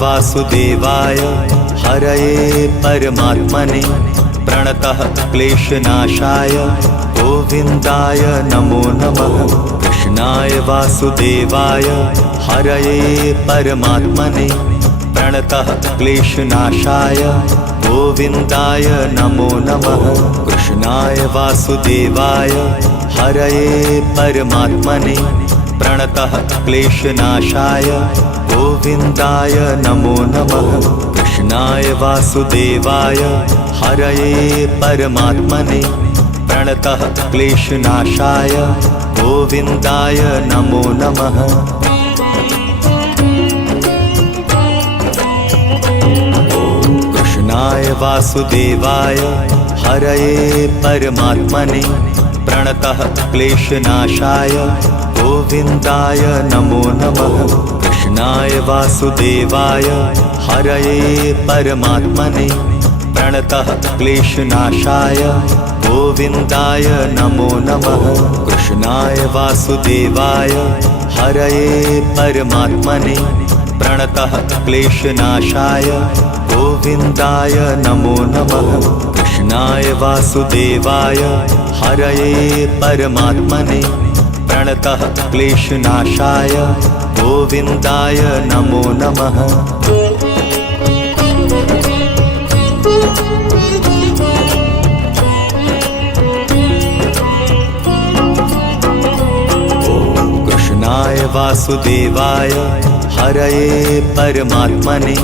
वासुदेवाय हरये परमात्मने प्रणतः क्लेशनाशाय गोविन्दाय नमो नमः। कृष्णाय वासुदेवाय हरये परमात्मने प्रणतः क्लेशनाशाय गोविन्दाय नमो नमः। कृष्णाय वासुदेवाय हरये परमात्मने प्रणतः क्लेशनाशाय गोविन्दाय नमो नमः। कृष्णाय वासुदेवाय हरये परमात्मने प्रणतः क्लेशनाशाय गोविन्दाय नमो नमः। कृष्णाय वासुदेवाय हरये परमात्मने प्रणतः क्लेशनाशाय गोविन्दाय नमो नमः। कृष्णाय वासुदेवाय हरये परमात्मने प्रणतः क्लेशनाशाय गोविन्दाय नमो नमः। कृष्णाय वासुदेवाय हरये परमात्मने प्रणतः क्लेशनाशाय गोविन्दाय नमो नमः। कृष्णाय वासुदेवाय हरये परमात्मने प्रणतः क्लेशनाशाय गोविन्दाय नमो नमः। कृष्णाय वासुदेवाय हरये परमात्मने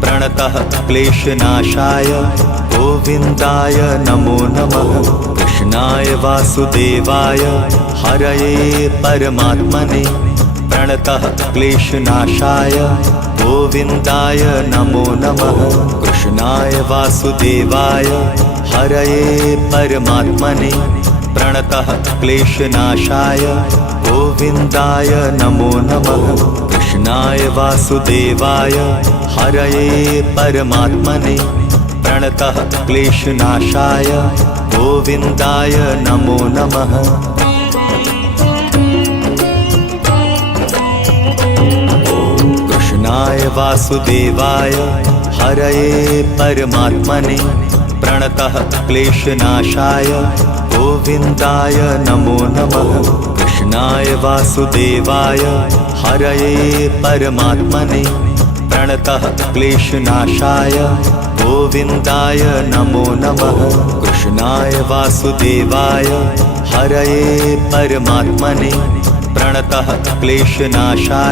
प्रणतः क्लेशनाशाय गोविन्दाय नमो नमः। कृष्णाय वासुदेवाय हरये परमात्मने प्रणतः क्लेशनाशाय गोविन्दाय नमो नमः। कृष्णाय वासुदेवाय हरये परमात्मने प्रणतः क्लेशनाशाय गोविन्दाय नमो नमः। कृष्णाय वासुदेवाय हरये परमात्मने प्रणतः क्लेशनाशाय गोविन्दाय नमो नमः। कृष्णाय वासुदेवाय हरये परमात्मने प्रणतः क्लेशनाशाय गोविन्दाय नमो नमः। कृष्णाय वासुदेवाय हरये परमात्मने प्रणतः क्लेशनाशाय गोविन्दाय नमो नमः। कृष्णाय वासुदेवाय हरये परमात्मने प्रणतः क्लेशनाशाय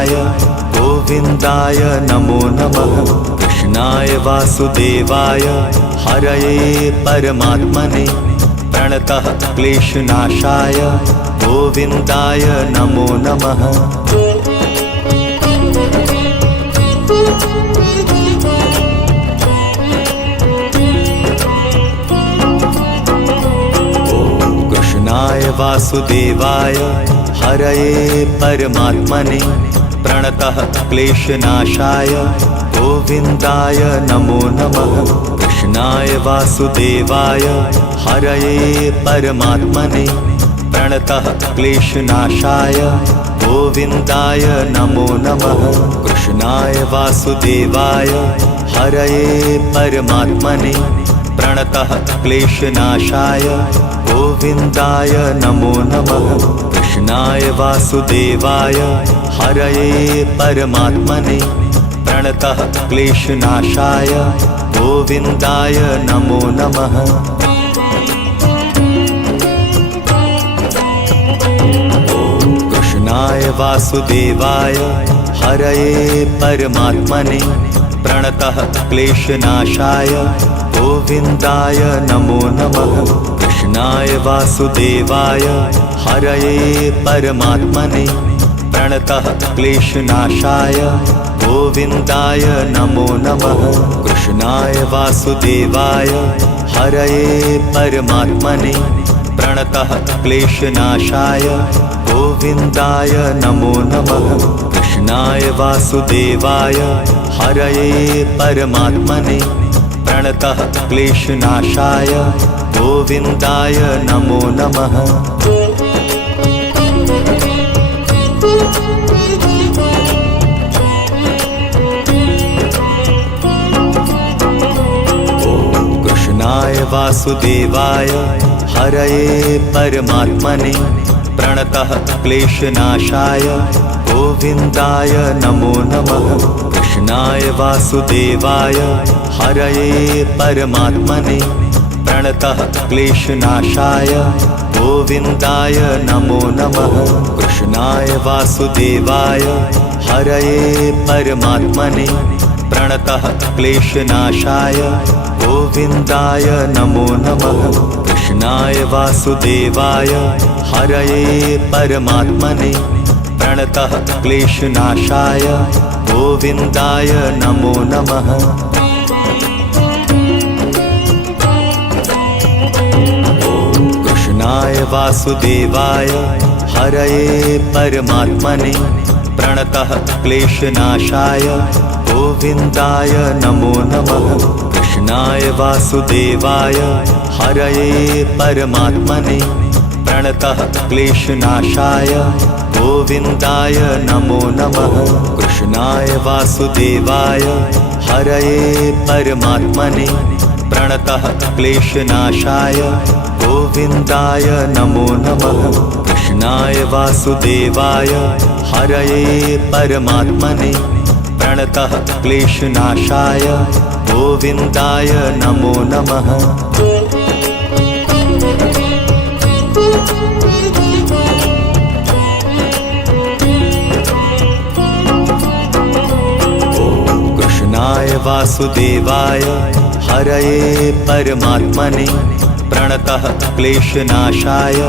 गोविन्दाय नमो नमः। कृष्णाय वासुदेवाय हरये परमात्मने प्रणतः क्लेशनाशाय गोविन्दाय नमो नमः। कृष्णाय वासुदेवाय हरये परमात्मने प्रणतः क्लेशनाशाय गोविन्दाय नमो नमः। कृष्णाय वासुदेवाय हरये परमात्मने प्रणतः क्लेशनाशाय गोविन्दाय नमो नमः। कृष्णाय वासुदेवाय हरये परमात्मने प्रणतः क्लेशनाशाय गोविन्दाय नमो नमः। कृष्णाय वासुदेवाय हरये परमात्मने प्रणतः क्लेशनाशाय गोविन्दाय नमो नमः। कृष्णाय वासुदेवाय हरये परमात्मने प्रणतः क्लेशनाशाय गोविन्दाय नमो नमः। कृष्णाय वासुदेवाय हरये परमात्मने प्रणतः क्लेशनाशाय गोविन्दाय नमो नमः। कृष्णाय वासुदेवाय हरये परमात्मने प्रणतः क्लेशनाशाय गोविन्दाय नमो नमः। कृष्णाय वासुदेवाय हरये परमात्मने प्रणतः क्लेशनाशाय गोविन्दाय नमो नमः। वासुदेवाय हरये परमात्मने प्रणतः क्लेशनाशाय गोविन्दाय नमो नमः। कृष्णाय वासुदेवाय हरये परमात्मने प्रणतः क्लेशनाशाय गोविन्दाय नमो नमः। कृष्णाय वासुदेवाय हरये परमात्मने प्रणतः क्लेशनाशाय गोविन्दाय नमो नमः। कृष्णाय वासुदेवाय हरये परमात्मने प्रणतः क्लेशनाशाय गोविन्दाय नमो नमः। कृष्णाय वासुदेवाय हरये परमात्मने प्रणतः क्लेशनाशाय गोविन्दाय नमो नमः। कृष्णाय वासुदेवाय हरये परमात्मने प्रणतः क्लेशनाशाय गोविन्दाय नमो नमः। कृष्णाय वासुदेवाय हरये परमात्मने प्रणतः क्लेशनाशाय गोविन्दाय नमो नमः। कृष्णाय वासुदेवाय हरये परमात्मने प्रणतः क्लेशनाशाय गोविन्दाय नमो नमः। कृष्णाय वासुदेवाय हरये परमात्मने प्रणतः क्लेशनाशाय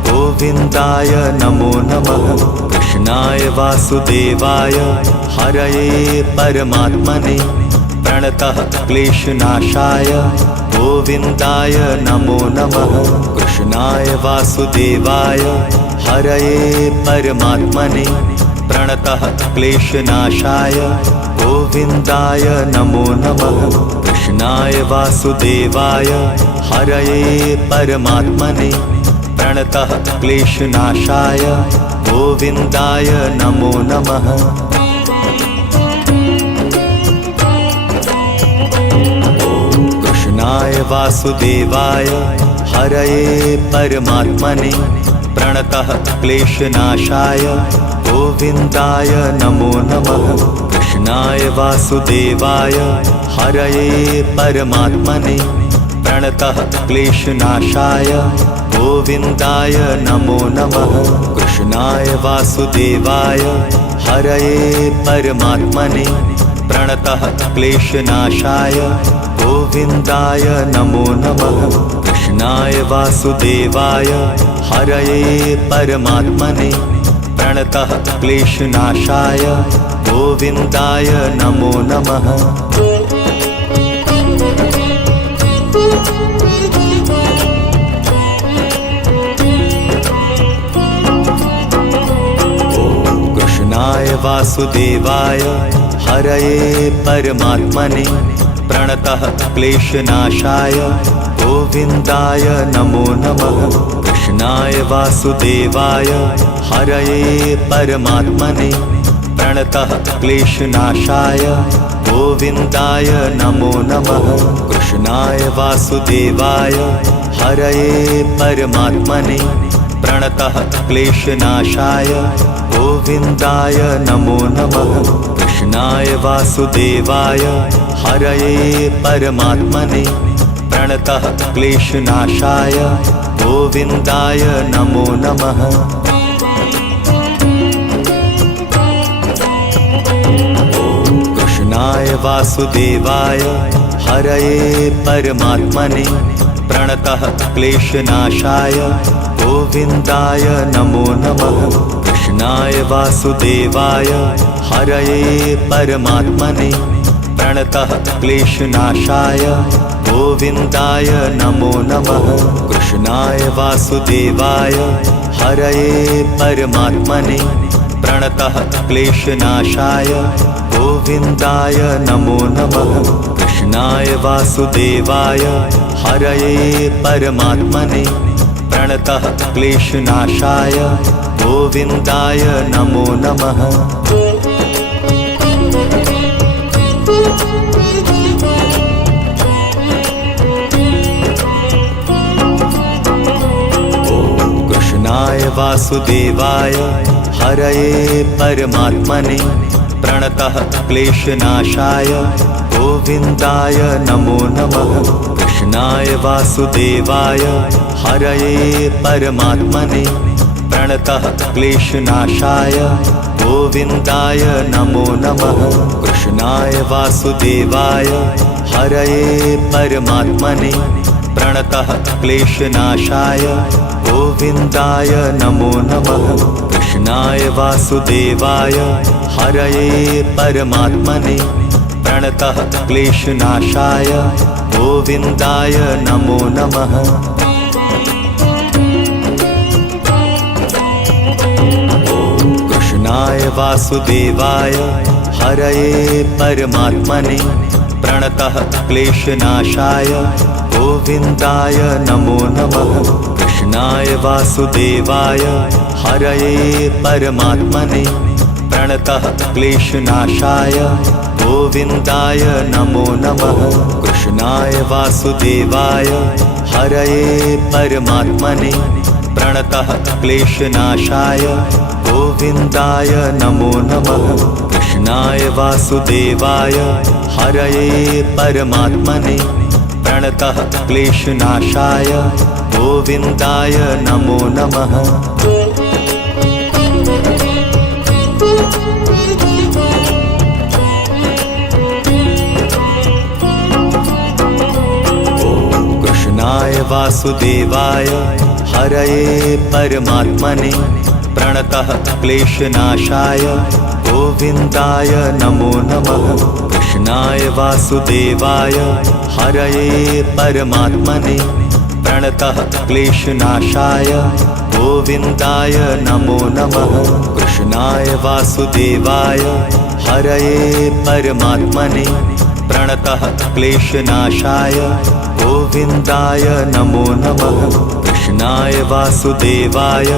गोविन्दाय नमो नमः। कृष्णाय वासुदेवाय हरये परमात्मने प्रणतः क्लेशनाशाय गोविन्दाय नमो नमः। कृष्णाय वासुदेवाय हरये परमात्मने प्रणतः क्लेशनाशाय गोविन्दाय नमो नमः। कृष्णाय वासुदेवाय हरये परमात्मने प्रणतः क्लेशनाशाय गोविन्दाय नमो नमः। कृष्णाय वासुदेवाय हरये परमात्मने प्रणतः क्लेशनाशाय गोविन्दाय नमो नमः। कृष्णाय वासुदेवाय हरये परमात्मने प्रणतः क्लेशनाशाय गोविन्दाय नमो नमः। कृष्णाय वासुदेवाय हरये परमात्मने प्रणतः क्लेशनाशाय गोविन्दाय नमो नमः। कृष्णाय वासुदेवाय हरये परमात्मने प्रणतः क्लेशनाशाय गोविन्दाय नमो नमः। कृष्णाय वासुदेवाय हरये परमात्मने प्रणतः क्लेशनाशाय गोविन्दाय नमो नमः। कृष्णाय वासुदेवाय हरये परमात्मने प्रणतः क्लेशनाशाय गोविन्दाय नमो नमः। कृष्णाय वासुदेवाय हरये परमात्मने प्रणतः क्लेशनाशाय गोविन्दाय नमो नमः। कृष्णाय वासुदेवाय हरये परमात्मने प्रणतः क्लेशनाशाय गोविन्दाय नमो नमः। कृष्णाय वासुदेवाय हरये परमात्मने प्रणतः क्लेशनाशाय गोविन्दाय नमो नमः। कृष्णाय वासुदेवाय हरये परमात्मने प्रणतः क्लेशनाशाय गोविन्दाय नमो नमः। कृष्णाय वासुदेवाय हरये परमात्मने प्रणतः क्लेशनाशाय गोविन्दाय नमो नमः। कृष्णाय वासुदेवाय हरये परमात्मने प्रणतः क्लेशनाशाय गोविन्दाय नमो नमः। वासुदेवाय हरये परमात्मने प्रणतः क्लेशनाशाय गोविन्दाय नमो नमः। कृष्णाय वासुदेवाय हरये परमात्मने प्रणतः क्लेशनाशाय गोविन्दाय नमो नमः। कृष्णाय वासुदेवाय हरये परमात्मने प्रणतः क्लेशनाशाय गोविन्दाय नमो नमः। कृष्णाय वासुदेवाय हरये परमात्मने प्रणतः क्लेशनाशाय गोविन्दाय नमो नमः। कृष्णाय वासुदेवाय हरये परमात्मने प्रणतः क्लेशनाशाय गोविन्दाय नमो नमः। कृष्णाय वासुदेवाय हरये परमात्मने प्रणतः क्लेशनाशाय गोविन्दाय नमो नमः। कृष्णाय वासुदेवाय हरये परमात्मने प्रणतः क्लेशनाशाय गोविन्दाय नमो नमः। कृष्णाय वासुदेवाय हरये परमात्मने प्रणतः क्लेशनाशाय गोविन्दाय नमो नमः। कृष्णाय वासुदेवाय हरये परमात्मने प्रणतः क्लेशनाशाय गोविन्दाय नमो नमः। कृष्णाय वासुदेवाय हरये परमात्मने प्रणतः क्लेशनाशाय गोविन्दाय नमो नमः। कृष्णाय वासुदेवाय हरये परमात्मने प्रणतः क्लेशनाशाय गोविन्दाय नमो नमः। कृष्णाय वासुदेवाय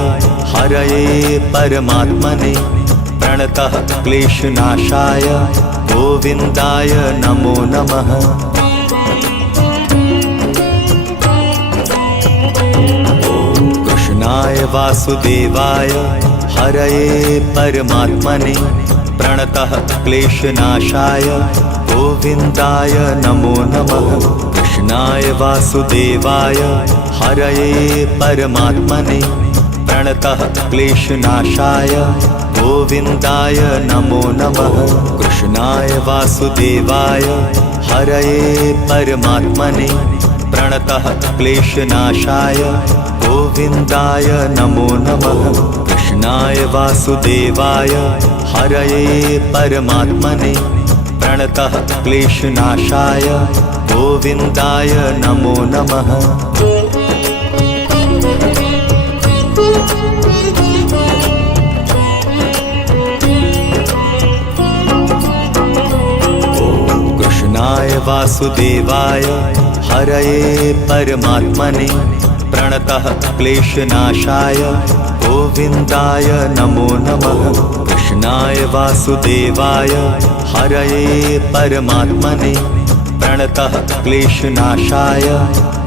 हरये परमात्मने प्रणतः क्लेशनाशाय गोविन्दाय नमो नमः। कृष्णाय वासुदेवाय हरये परमात्मने प्रणतः क्लेशनाशाय गोविन्दाय नमो नमः। कृष्णाय वासुदेवाय हरये परमात्मने प्रणतः क्लेशनाशाय गोविन्दाय नमो नमः। कृष्णाय वासुदेवाय हरये परमात्मने प्रणतः क्लेशनाशाय गोविन्दाय नमो नमः। कृष्णाय वासुदेवाय हरये परमात्मने प्रणतः क्लेशनाशाय गोविन्दाय नमो नमः। कृष्णाय वासुदेवाय हरये परमात्मने प्रणतः क्लेशनाशाय गोविन्दाय नमो नमः। कृष्णाय वासुदेवाय हरये परमात्मने प्रणतः क्लेशनाशाय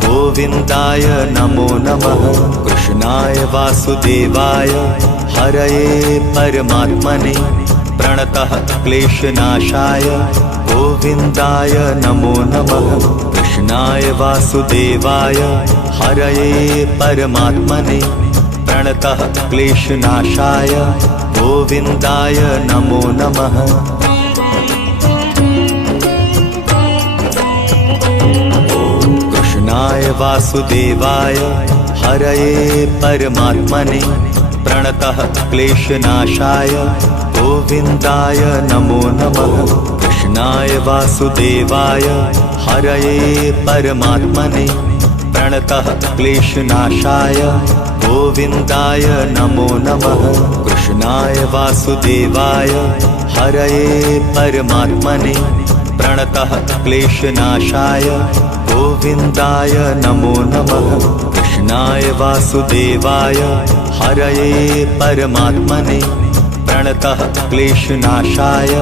गोविन्दाय नमो नमः। कृष्णाय वासुदेवाय हरये परमात्मने प्रणतः क्लेशनाशाय गोविन्दाय नमो नमः। कृष्णाय वासुदेवाय हरये परमात्मने प्रणतः क्लेशनाशाय गोविन्दाय नमो नमः। कृष्णाय वासुदेवाय हरये परमात्मने प्रणतः क्लेशनाशाय गोविन्दाय नमो नमः। कृष्णाय वासुदेवाय हरये परमात्मने प्रणतः क्लेशनाशाय गोविन्दाय नमो नमः। कृष्णाय वासुदेवाय हरये परमात्मने प्रणतः क्लेशनाशाय गोविन्दाय नमो नमः। कृष्णाय वासुदेवाय हरये परमात्मने प्रणतः क्लेशनाशाय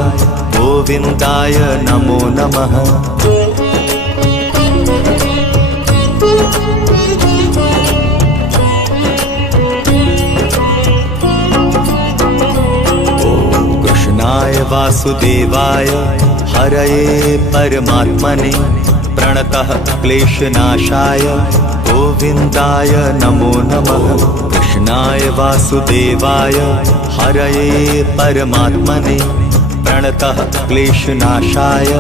गोविन्दाय नमो नमः। वासुदेवाय हरये परमात्मने प्रणतः क्लेशनाशाय गोविन्दाय नमो नमः। कृष्णाय वासुदेवाय हरये परमात्मने प्रणतः क्लेशनाशाय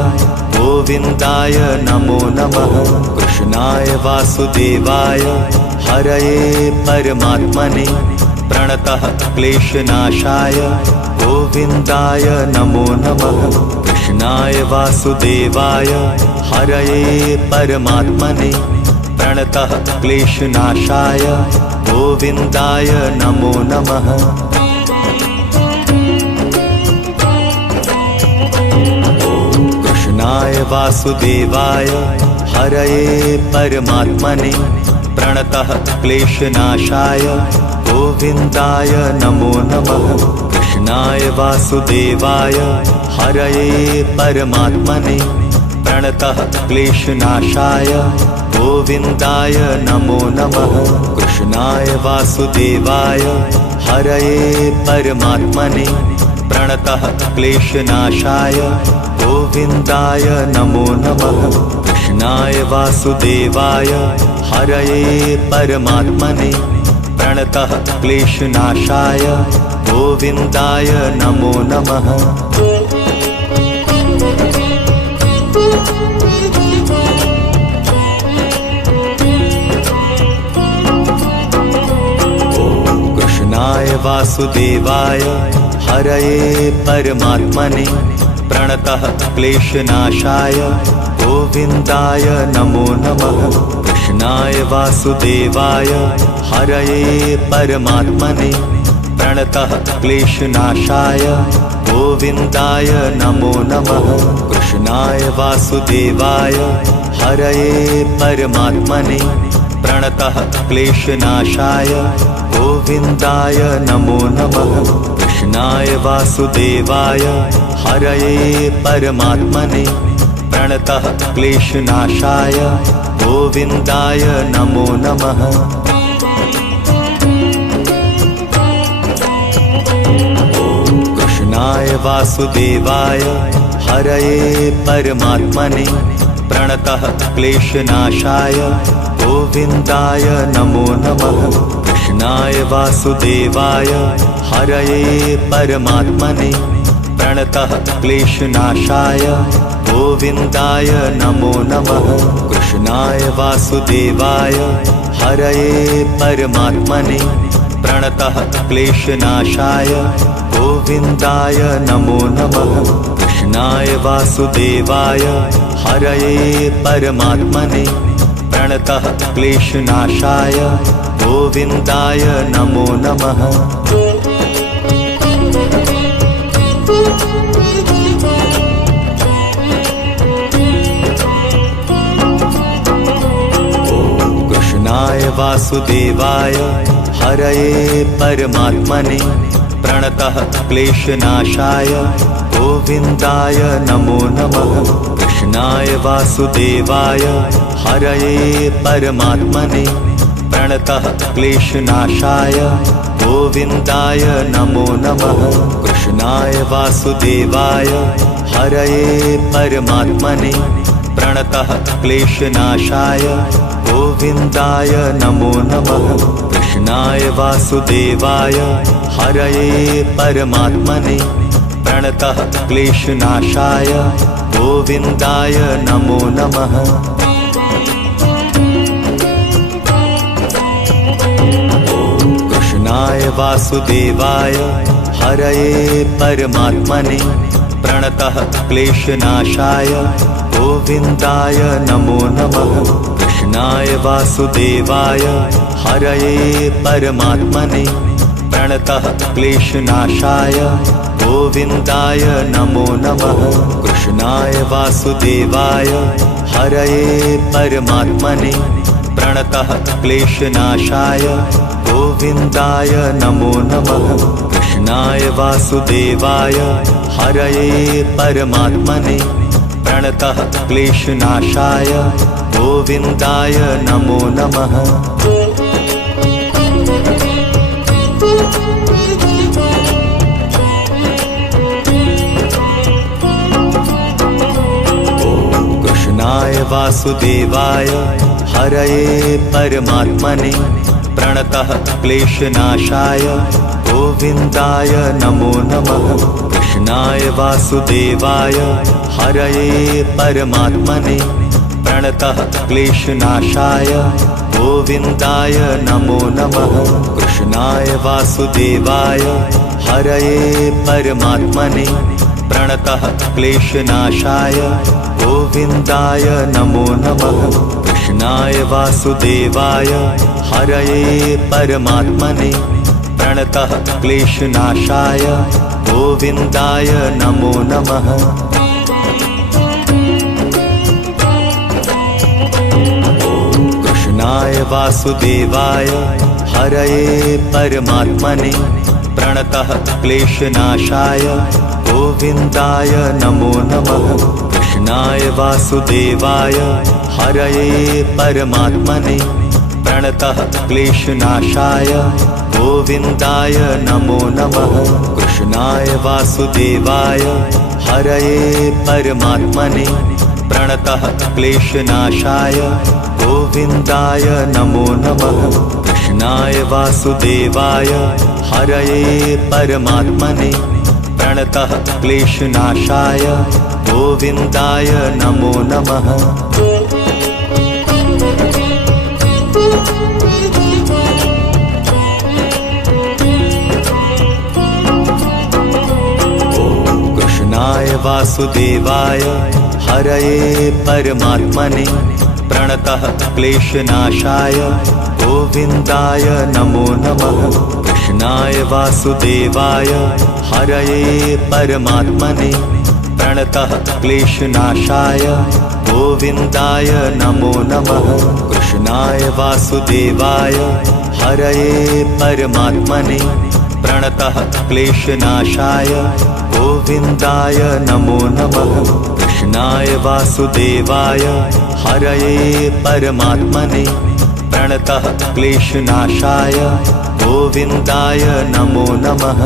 गोविन्दाय नमो नमः। कृष्णाय वासुदेवाय हरये परमात्मने प्रणतः क्लेशनाशाय गोविन्दाय नमो नमः। कृष्णाय वासुदेवाय हरये परमात्मने प्रणतः क्लेशनाशाय गोविन्दाय नमो नमः। कृष्णाय वासुदेवाय हरये परमात्मने प्रणतः क्लेशनाशाय गोविन्दाय नमो नमः। कृष्णाय वासुदेवाय हरये परमात्मने प्रणतः क्लेशनाशाय गोविन्दाय नमो नमः। कृष्णाय वासुदेवाय हरये परमात्मने प्रणतः क्लेशनाशाय गोविन्दाय नमो नमः। कृष्णाय वासुदेवाय हरये परमात्मने प्रणतः क्लेशनाशाय गोविन्दाय नमो नमः। कृष्णाय वासुदेवाय हरये परमात्मने प्रणतः क्लेशनाशाय गोविन्दाय नमो नमः। कृष्णाय वासुदेवाय हरये परमात्मने प्रणतः क्लेशनाशाय गोविन्दाय नमो नमः। कृष्णाय वासुदेवाय हरये परमात्मने प्रणतः क्लेशनाशाय गोविन्दाय नमो नमः। कृष्णाय वासुदेवाय हरये परमात्मने प्रणतः क्लेशनाशाय गोविन्दाय नमो नमः। कृष्णाय वासुदेवाय हरये परमात्मने प्रणतः क्लेशनाशाय गोविन्दाय नमो नमः। कृष्णाय वासुदेवाय हरये परमात्मने प्रणतः क्लेशनाशाय गोविन्दाय नमो नमः। कृष्णाय वासुदेवाय हरये परमात्मने प्रणतः क्लेशनाशाय गोविन्दाय नमो नमः। कृष्णाय वासुदेवाय हरये परमात्मने प्रणतः क्लेशनाशाय गोविन्दाय नमो नमः। कृष्णाय वासुदेवाय हरये परमात्मने प्रणतः क्लेशनाशाय गोविन्दाय नमो नमः। कृष्णाय वासुदेवाय हरये परमात्मने प्रणतः क्लेशनाशाय गोविन्दाय नमो नमः। कृष्णाय वासुदेवाय हरये परमात्मने प्रणतः क्लेशनाशाय गोविन्दाय नमो नमः। कृष्णाय वासुदेवाय हरये परमात्मने प्रणतः क्लेशनाशाय गोविन्दाय नमो नमः। कृष्णाय वासुदेवाय हरये परमात्मने प्रणतः क्लेशनाशाय गोविन्दाय नमो नमः। कृष्णाय वासुदेवाय हरये परमात्मने प्रणतः क्लेशनाशाय गोविन्दाय नमो नमः। कृष्णाय वासुदेवाय हरये परमात्मने प्रणतः क्लेशनाशाय गोविन्दाय नमो नमः। कृष्णाय वासुदेवाय हरये परमात्मने प्रणतः क्लेशनाशाय गोविन्दाय नमो नमः। कृष्णाय वासुदेवाय हरये परमात्मने प्रणतः क्लेशनाशाय गोविन्दाय नमो नमः। कृष्णाय वासुदेवाय हरये परमात्मने प्रणतः क्लेशनाशाय गोविन्दाय नमो नमः। कृष्णाय वासुदेवाय हरये परमात्मने प्रणतः क्लेशनाशाय गोविन्दाय नमो नमः। कृष्णाय वासुदेवाय हरये परमात्मने प्रणतः क्लेशनाशाय गोविन्दाय नमो नमः। कृष्णाय वासुदेवाय हरये परमात्मने प्रणतः क्लेशनाशाय गोविन्दाय नमो नमः। कृष्णाय वासुदेवाय हरये परमात्मने प्रणतः क्लेशनाशाय गोविन्दाय नमो नमः। कृष्णाय वासुदेवाय हरये परमात्मने प्रणतः क्लेशनाशाय गोविन्दाय नमो नमः। कृष्णाय वासुदेवाय हरये परमात्मने प्रणतः क्लेशनाशाय गोविन्दाय नमो नमः। कृष्णाय वासुदेवाय हरये परमात्मने प्रणतः क्लेशनाशाय गोविन्दाय नमो नमः। कृष्णाय वासुदेवाय हरये परमात्मने प्रणतः क्लेशनाशाय गोविन्दाय नमो नमः। कृष्णाय वासुदेवाय हरये परमात्मने प्रणतः क्लेशनाशाय गोविन्दाय नमो नमः। कृष्णाय वासुदेवाय हरये परमात्मने प्रणतः क्लेशनाशाय गोविन्दाय नमो नमः।